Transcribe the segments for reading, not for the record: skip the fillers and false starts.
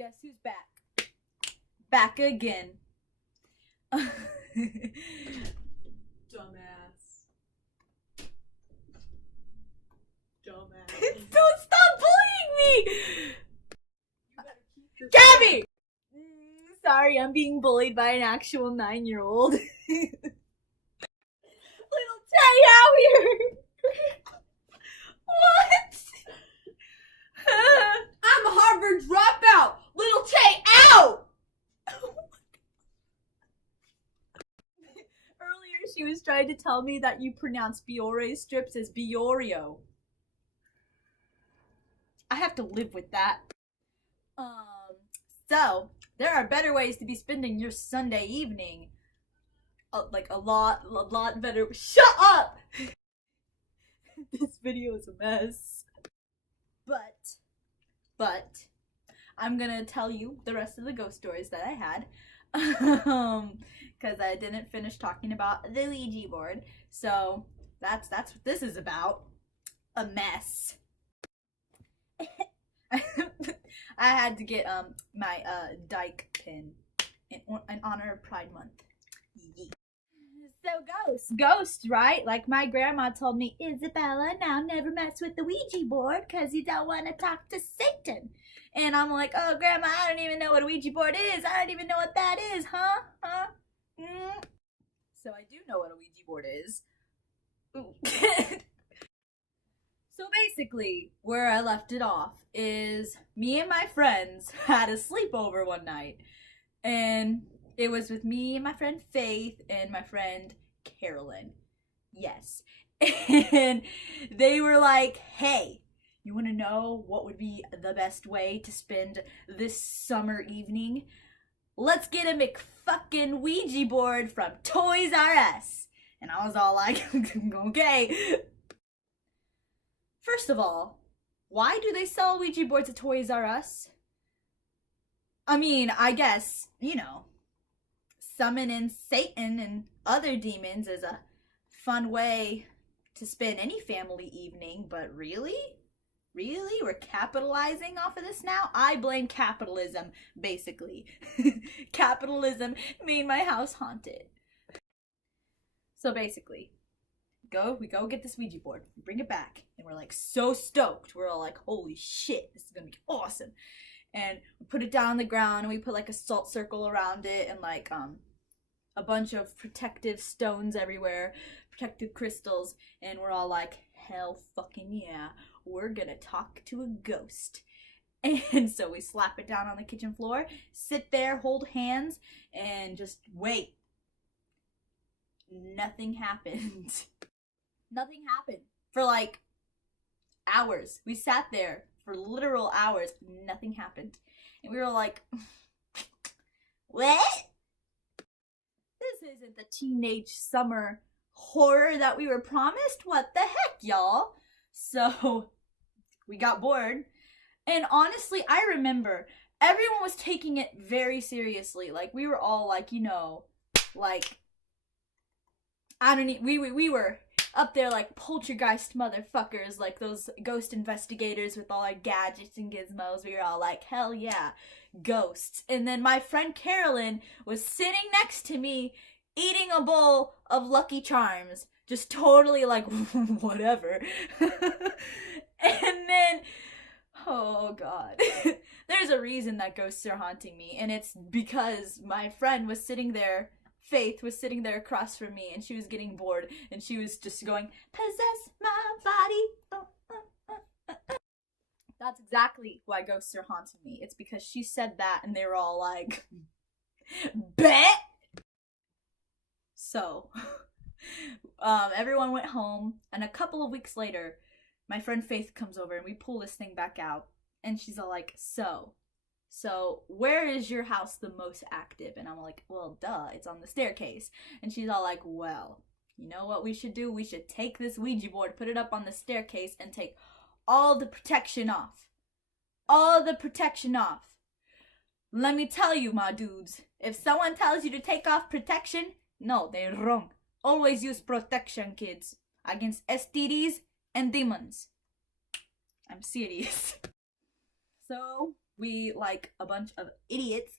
Guess who's back? Back again. Dumbass. Don't stop bullying me! Gabby! Sorry, I'm being bullied by an actual 9-year-old. Little Tay out here! What? I'm a Harvard dropout! Little Tay out! Earlier she was trying to tell me that you pronounce Biore strips as Biorio. I have to live with that. So, there are better ways to be spending your Sunday evening. Like a lot better. Shut up! This video is a mess. But, I'm gonna tell you the rest of the ghost stories that I had. Because I didn't finish talking about the Ouija board. So, that's what this is about. A mess. I had to get my dyke pin in honor of Pride Month. Yeah. So ghosts, right? Like my grandma told me, Isabella, now never mess with the Ouija board because you don't want to talk to Satan. And I'm like, oh grandma, I don't even know what a Ouija board is. I don't even know what that is, huh? So I do know what a Ouija board is. Ooh. So basically, where I left it off is me and my friends had a sleepover one night. And it was with me and my friend Faith and my friend Carolyn. Yes. And they were like, hey, you want to know what would be the best way to spend this summer evening? Let's get a McFucking Ouija board from Toys R Us. And I was all like, okay. First of all, why do they sell Ouija boards at Toys R Us? I mean, I guess, you know, summoning Satan and other demons is a fun way to spend any family evening, but really? Really? We're capitalizing off of this now? I blame capitalism, basically. Capitalism made my house haunted. So basically, we go get this Ouija board, we bring it back, and we're like so stoked. We're all like, holy shit, this is gonna be awesome. And we put it down on the ground and we put like a salt circle around it and like a bunch of protective stones everywhere, protective crystals, and we're all like, hell fucking yeah, we're gonna talk to a ghost. And so we slap it down on the kitchen floor, sit there, hold hands, and just wait. Nothing happened. Nothing happened for like hours. We sat there for literal hours. Nothing happened. And we were like, what? This isn't the teenage summer horror that we were promised. What the heck, y'all? So we got bored. And honestly, I remember everyone was taking it very seriously. Like we were all like, you know, like, I don't need, we were up there like poltergeist motherfuckers, like those ghost investigators with all our gadgets and gizmos. We were all like, hell yeah, ghosts. And then my friend Carolyn was sitting next to me eating a bowl of Lucky Charms, just totally like whatever. And then, oh god, there's a reason that ghosts are haunting me, and it's because my friend was sitting there, Faith was sitting there across from me, and she was getting bored, and she was just going, possess my body. That's exactly why ghosts are haunting me. It's because she said that, and they were all like, bet! So, everyone went home, and a couple of weeks later, my friend Faith comes over, and we pull this thing back out, and she's all like, so where is your house the most active? And I'm like, well, duh, it's on the staircase. And she's all like, well, you know what we should do? We should take this Ouija board, put it up on the staircase, and take all the protection off. All the protection off. Let me tell you, my dudes, if someone tells you to take off protection, no, they're wrong. Always use protection, kids, against STDs and demons. I'm serious. So we, like a bunch of idiots,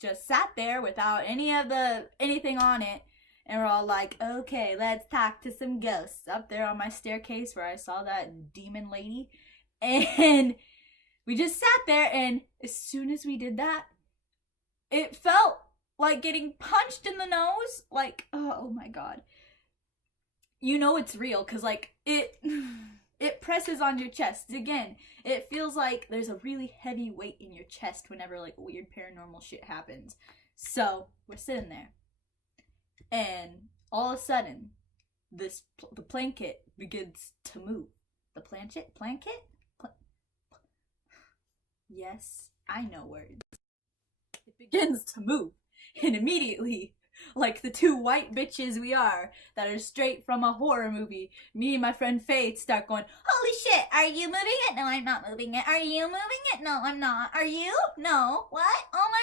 just sat there without anything on it, and we're all like, okay, let's talk to some ghosts up there on my staircase where I saw that demon lady. And we just sat there, and as soon as we did that, it felt like getting punched in the nose. Like, oh my god. You know it's real, because, like, it presses on your chest. Again, it feels like there's a really heavy weight in your chest whenever, like, weird paranormal shit happens. So, we're sitting there. And all of a sudden, the blanket begins to move. The blanket? Yes, I know words. It begins to move. And immediately, like the two white bitches we are, that are straight from a horror movie, me and my friend Faith start going, holy shit, are you moving it? No, I'm not moving it. Are you moving it? No, I'm not. Are you? No. What? Oh my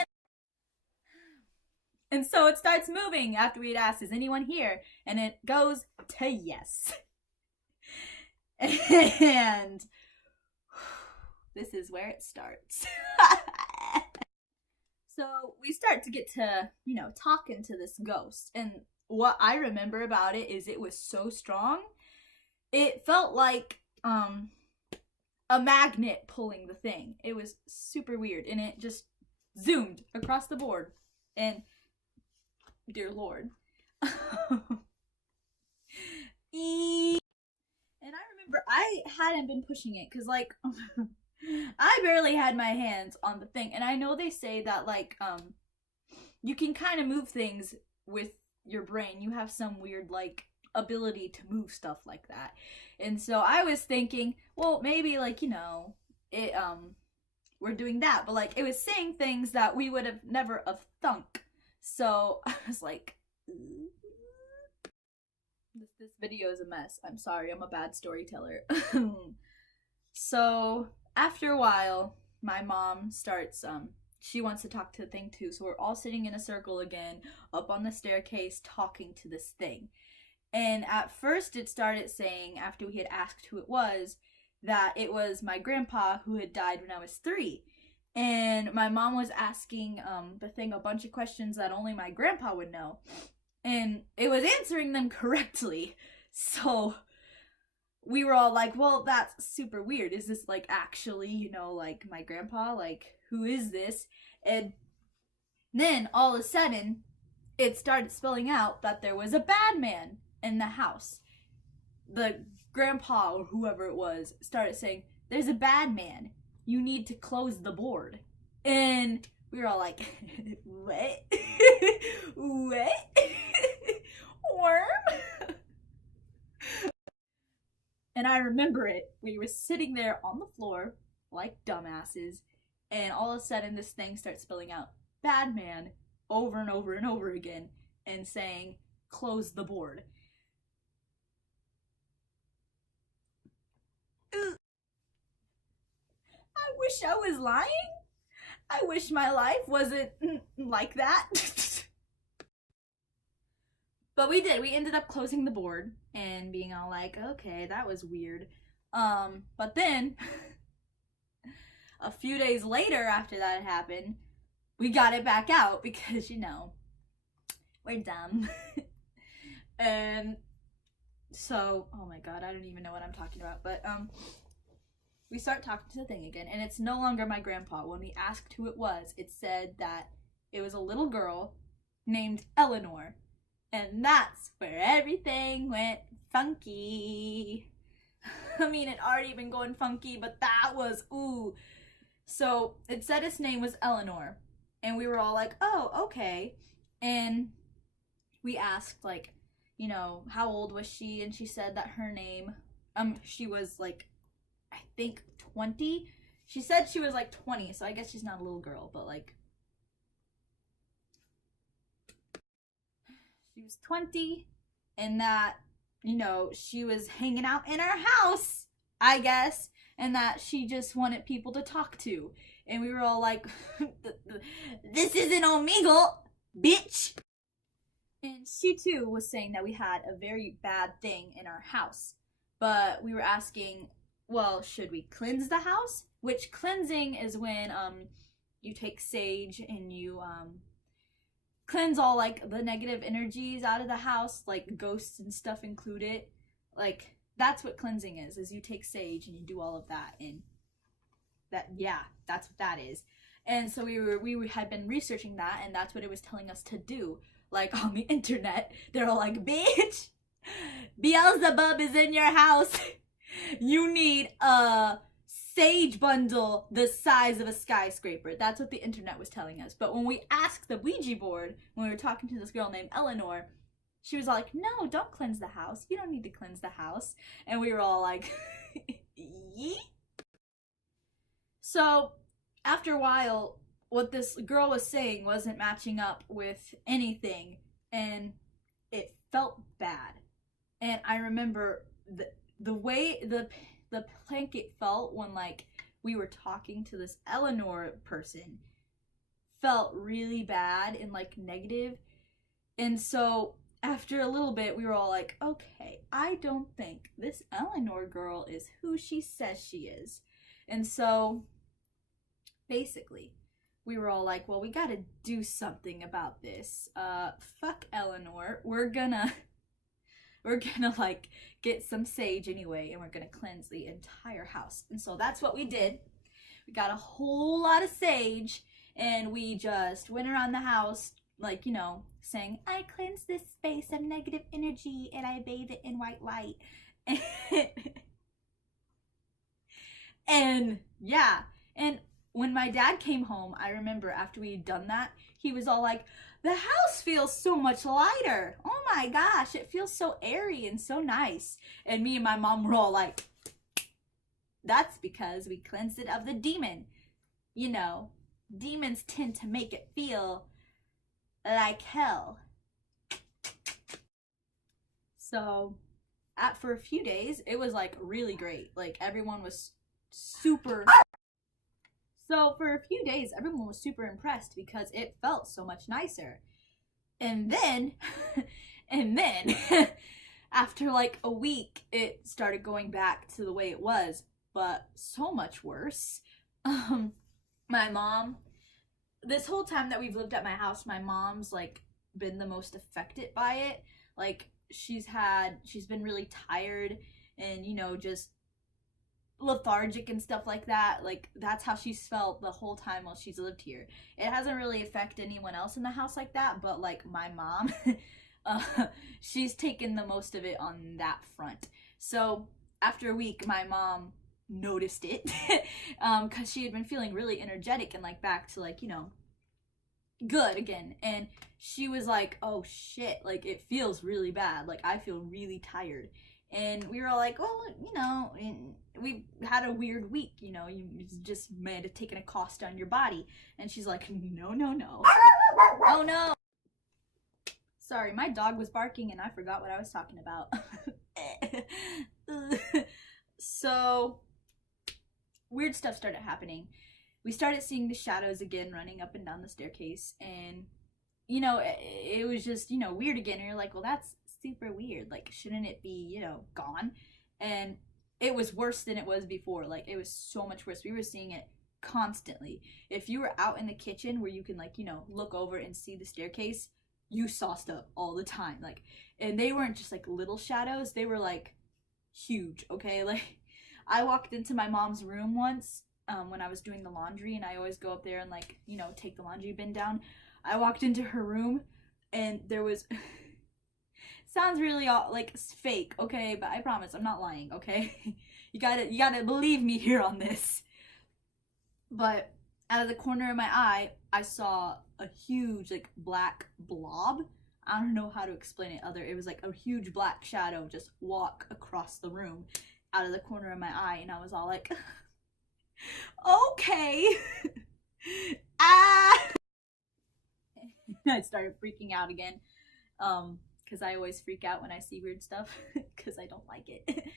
god. And so it starts moving after we'd asked, is anyone here? And it goes to yes. And this is where it starts. So we start to get to, talking to this ghost. And what I remember about it is it was so strong. It felt like a magnet pulling the thing. It was super weird. And it just zoomed across the board. And, dear Lord. And I remember I hadn't been pushing it because, like... I barely had my hands on the thing, and I know they say that, like, you can kind of move things with your brain. You have some weird, like, ability to move stuff like that. And so I was thinking, well, maybe, like, it, we're doing that, but, like, it was saying things that we would have never have thunk. So I was like, this video is a mess. I'm sorry, I'm a bad storyteller. So after a while, my mom starts, she wants to talk to the thing too. So we're all sitting in a circle again, up on the staircase, talking to this thing. And at first it started saying, after we had asked who it was, that it was my grandpa who had died when I was 3. And my mom was asking the thing a bunch of questions that only my grandpa would know. And it was answering them correctly. So we were all like, well, that's super weird. Is this, like, actually, like, my grandpa? Like, who is this? And then, all of a sudden, it started spelling out that there was a bad man in the house. The grandpa, or whoever it was, started saying, there's a bad man. You need to close the board. And we were all like, what? What? Worm? And I remember it. We were sitting there on the floor like dumbasses, and all of a sudden this thing starts spelling out bad man over and over and over again and saying close the board. I wish I was lying. I wish my life wasn't like that. But we did. We ended up closing the board and being all like, okay, that was weird. But then, a few days later after that happened, we got it back out because, we're dumb. And so, oh my god, I don't even know what I'm talking about. But, we start talking to the thing again, and it's no longer my grandpa. When we asked who it was, it said that it was a little girl named Eleanor. And that's where everything went funky. I mean, it already been going funky, but that was, ooh. So it said its name was Eleanor. And we were all like, oh, okay. And we asked, like, how old was she? And she said that her name, she was, like, I think 20. She said she was, like, 20, so I guess she's not a little girl, but, like, she was 20, and that, she was hanging out in our house, I guess, and that she just wanted people to talk to. And we were all like, this isn't Omegle, bitch! And she too was saying that we had a very bad thing in our house. But we were asking, well, should we cleanse the house? which cleansing is when you take sage and you cleanse all like the negative energies out of the house, like ghosts and stuff included. Like that's what cleansing is you take sage and you do all of that, and that, yeah, that's what that is. And so we had been researching that, and that's what it was telling us to do. Like on the internet, they're all like, bitch, Beelzebub is in your house. You need a sage bundle the size of a skyscraper. That's what the internet was telling us. But when we asked the Ouija board, when we were talking to this girl named Eleanor, she was like, no, don't cleanse the house. You don't need to cleanse the house. And we were all like, yeet. So after a while, what this girl was saying wasn't matching up with anything, and it felt bad. And I remember the way the blanket felt when like we were talking to this Eleanor person felt really bad and like negative. And so after a little bit, we were all like, okay, I don't think this Eleanor girl is who she says she is. And so basically, we were all like, well, we gotta do something about this. Fuck Eleanor. We're gonna like get some sage anyway, and we're gonna cleanse the entire house. And so that's what we did. We got a whole lot of sage, and we just went around the house, like, you know, saying, I cleanse this space of negative energy and I bathe it in white light. And yeah, and when my dad came home, I remember after we had done that, he was all like, the house feels so much lighter. Oh my gosh, it feels so airy and so nice. And me and my mom were all like, that's because we cleansed it of the demon. You know, demons tend to make it feel like hell. So, for a few days, it was like really great. Like everyone was super... So for a few days, everyone was super impressed because it felt so much nicer. And then, after like a week, it started going back to the way it was, but so much worse. My mom, this whole time that we've lived at my house, my mom's like been the most affected by it. Like she's been really tired and, you know, just lethargic and stuff like that. Like that's how she's felt the whole time while she's lived here. It hasn't really affected anyone else in the house like that, but like my mom, she's taken the most of it on that front. So after a week, my mom noticed it because she had been feeling really energetic and like back to like, you know, good again. And she was like, oh shit, like it feels really bad, like I feel really tired. And we were all like, well, you know, we had a weird week, you know, you just might have taken a cost on your body. And she's like, no. Oh no. Sorry, my dog was barking and I forgot what I was talking about. So, weird stuff started happening. We started seeing the shadows again running up and down the staircase. And, you know, it was just, you know, weird again. And you're like, well, that's super weird. Like, shouldn't it be, you know, gone? And it was worse than it was before. Like, it was so much worse. We were seeing it constantly. If you were out in the kitchen where you can, like, you know, look over and see the staircase, you saw stuff all the time. Like, and they weren't just like little shadows, they were like huge. Okay, like I walked into my mom's room once when I was doing the laundry, and I always go up there and like, you know, take the laundry bin down. I walked into her room and there was sounds really like fake, okay, but I promise I'm not lying, okay? you gotta believe me here on this. But out of the corner of my eye, I saw a huge like black blob. I don't know how to explain it it was like a huge black shadow just walk across the room out of the corner of my eye, and I was all like, okay. Ah. I started freaking out again. Because I always freak out when I see weird stuff because I don't like it.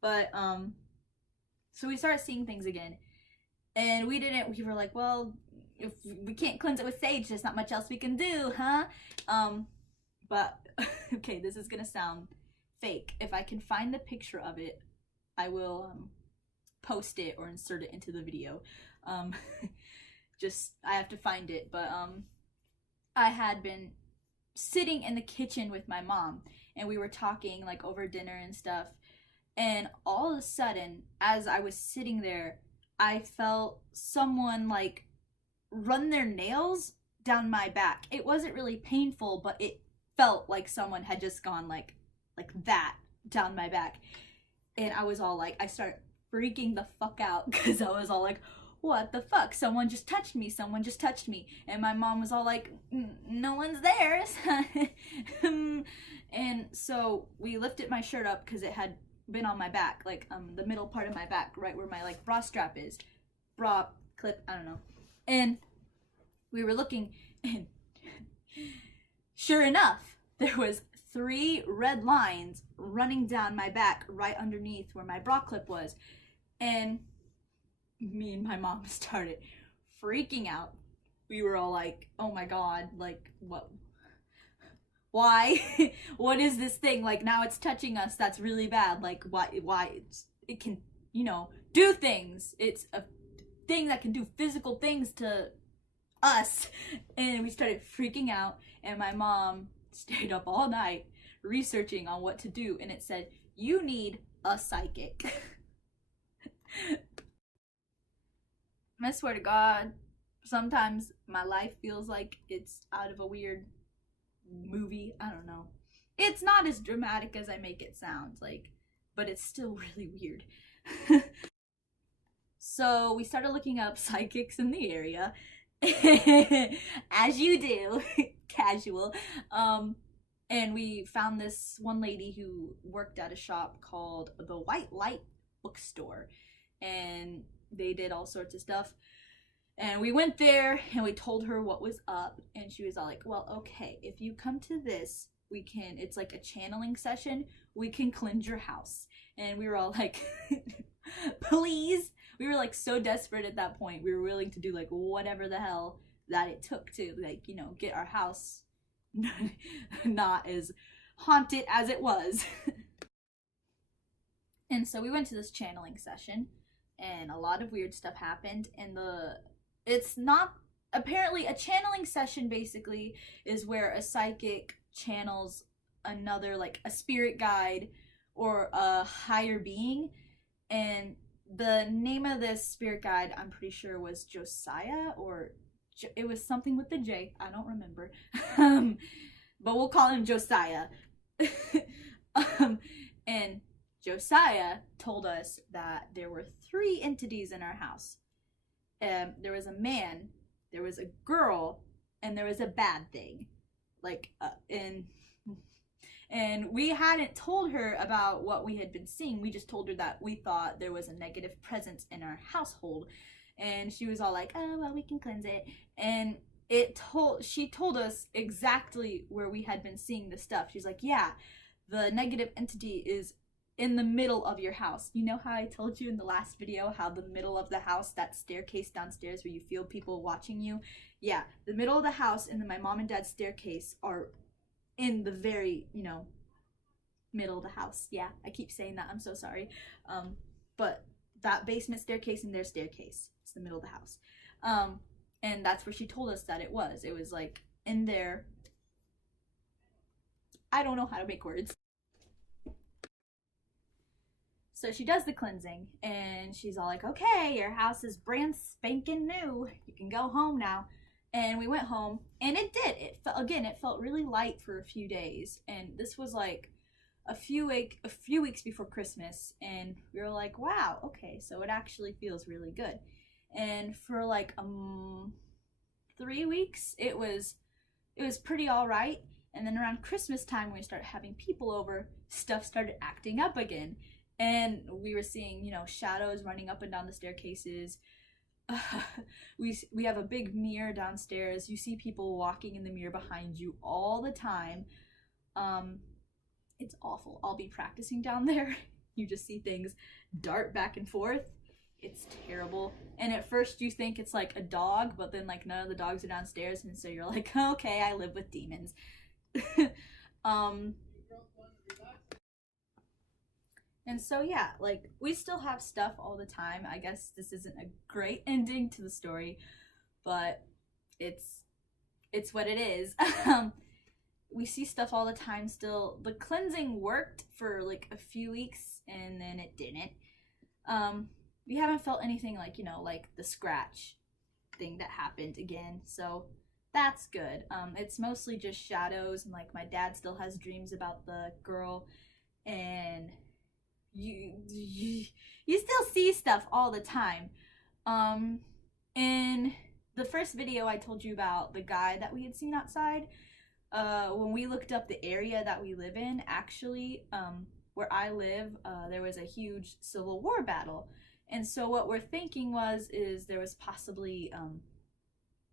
But so we started seeing things again, and we were like, well, if we can't cleanse it with sage, there's not much else we can do, huh? But okay, this is gonna sound fake. If I can find the picture of it, I will post it or insert it into the video. Just, I have to find it. But I had been sitting in the kitchen with my mom, and we were talking like over dinner and stuff, and all of a sudden, as I was sitting there, I felt someone like run their nails down my back. It wasn't really painful, but it felt like someone had just gone like that down my back. And I was all like, I started freaking the fuck out because I was all like, what the fuck? Someone just touched me. Someone just touched me. And my mom was all like, no one's there. And so we lifted my shirt up because it had been on my back, like the middle part of my back, right where my like bra strap is. Bra clip, I don't know. And we were looking, and sure enough, there was 3 red lines running down my back right underneath where my bra clip was. And me and my mom started freaking out. We were all like, oh my god, like, what? Why? What is this thing? Like, now it's touching us. That's really bad. Like, why it can, you know, do things. It's a thing that can do physical things to us. And we started freaking out, and my mom stayed up all night researching on what to do, and it said, you need a psychic. I swear to God, sometimes my life feels like it's out of a weird movie. I don't know. It's not as dramatic as I make it sound, like, but it's still really weird. So we started looking up psychics in the area, as you do, casual. And we found this one lady who worked at a shop called the White Light Bookstore, and they did all sorts of stuff. And we went there and we told her what was up, and she was all like, well, okay, if you come to this, we can, it's like a channeling session, we can cleanse your house. And we were all like, please. We were like so desperate at that point. We were willing to do like whatever the hell that it took to, like, you know, get our house not as haunted as it was. And so we went to this channeling session, and a lot of weird stuff happened. And it's not, apparently a channeling session basically is where a psychic channels another, like a spirit guide or a higher being. And the name of this spirit guide, I'm pretty sure, was Josiah, or it was something with the J. I don't remember. But we'll call him Josiah. And Josiah told us that there were 3 entities in our house. There was a man, there was a girl, and there was a bad thing. Like, and we hadn't told her about what we had been seeing. We just told her that we thought there was a negative presence in our household. And she was all like, oh, well, we can cleanse it. And she told us exactly where we had been seeing the stuff. She's like, yeah, the negative entity is in the middle of your house. You know how I told you in the last video how the middle of the house, that staircase downstairs where you feel people watching you? Yeah, the middle of the house and then my mom and dad's staircase are in the very, you know, middle of the house. Yeah, I keep saying that. I'm so sorry. But that basement staircase and their staircase, it's the middle of the house. And that's where she told us that it was. It was like in there. I don't know how to make words. So she does the cleansing, and she's all like, okay, your house is brand spanking new. You can go home now. And we went home, and it did. It felt really light for a few days. And this was like a few weeks before Christmas, and we were like, wow, okay, so it actually feels really good. And for like 3 weeks, it was pretty all right. And then around Christmas time, when we started having people over, stuff started acting up again. And we were seeing, you know, shadows running up and down the staircases. We have a big mirror downstairs. You see people walking in the mirror behind you all the time. It's awful. I'll be practicing down there. You just see things dart back and forth. It's terrible. And at first you think it's like a dog, but then like none of the dogs are downstairs, and so you're like, okay, I live with demons. And so yeah, like we still have stuff all the time. I guess this isn't a great ending to the story, but it's what it is. We see stuff all the time still. The cleansing worked for like a few weeks and then it didn't. We haven't felt anything like, you know, like the scratch thing that happened again. So that's good. It's mostly just shadows, and like my dad still has dreams about the girl, and you still see stuff all the time. In the first video I told you about the guy that we had seen outside. When we looked up the area that we live in, actually, where I live, there was a huge Civil War battle. And so what we're thinking is there was possibly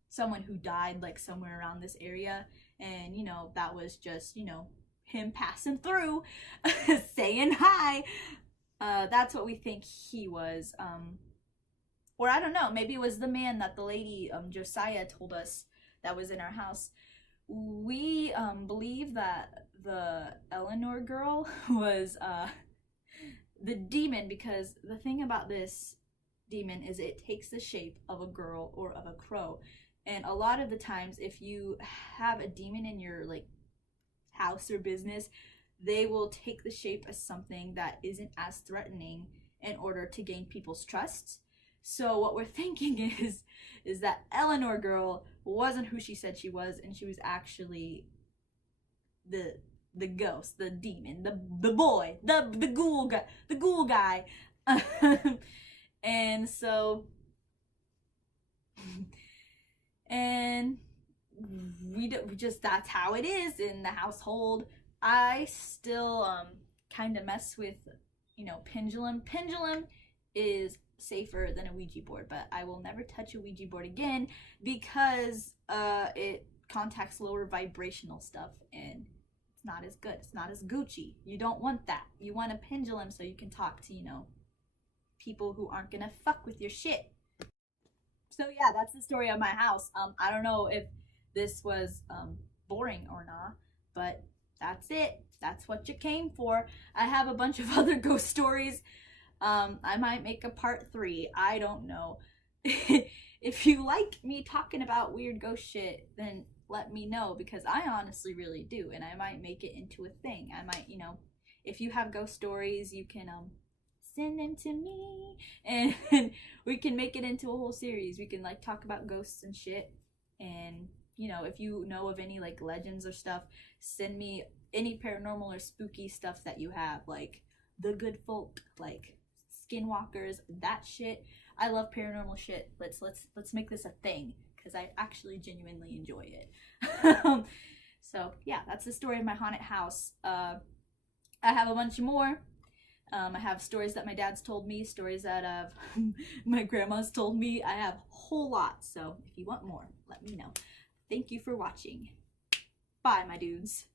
someone who died like somewhere around this area, and you know, that was just, you know, him passing through saying hi. That's what we think he was. Or I don't know, maybe it was the man that the lady Josiah told us that was in our house. We believe that the Eleanor girl was the demon, because the thing about this demon is it takes the shape of a girl or of a crow. And a lot of the times, if you have a demon in your like house or business, they will take the shape as something that isn't as threatening in order to gain people's trust. So what we're thinking is that Eleanor girl wasn't who she said she was, and she was actually the ghost, the demon, the boy, the ghoul guy. And so and we just, that's how it is in the household. I still kind of mess with, you know, pendulum. Pendulum is safer than a Ouija board, but I will never touch a Ouija board again because it contacts lower vibrational stuff, and it's not as good. It's not as Gucci. You don't want that. You want a pendulum so you can talk to, you know, people who aren't gonna fuck with your shit. So yeah, that's the story of my house. I don't know if this was boring or not, but that's it. That's what you came for. I have a bunch of other ghost stories. I might make a part 3. I don't know. If you like me talking about weird ghost shit, then let me know, because I honestly really do, and I might make it into a thing. I might, you know, if you have ghost stories, you can send them to me, and we can make it into a whole series. We can like talk about ghosts and shit. And you know, if you know of any like legends or stuff, send me any paranormal or spooky stuff that you have, like the good folk, like skinwalkers, that shit. I love paranormal shit. Let's make this a thing, because I actually genuinely enjoy it. So yeah, that's the story of my haunted house. I have a bunch more. I have stories that my dad's told me, stories that my grandma's told me. I have a whole lot, so if you want more, let me know. Thank you for watching. Bye, my dudes.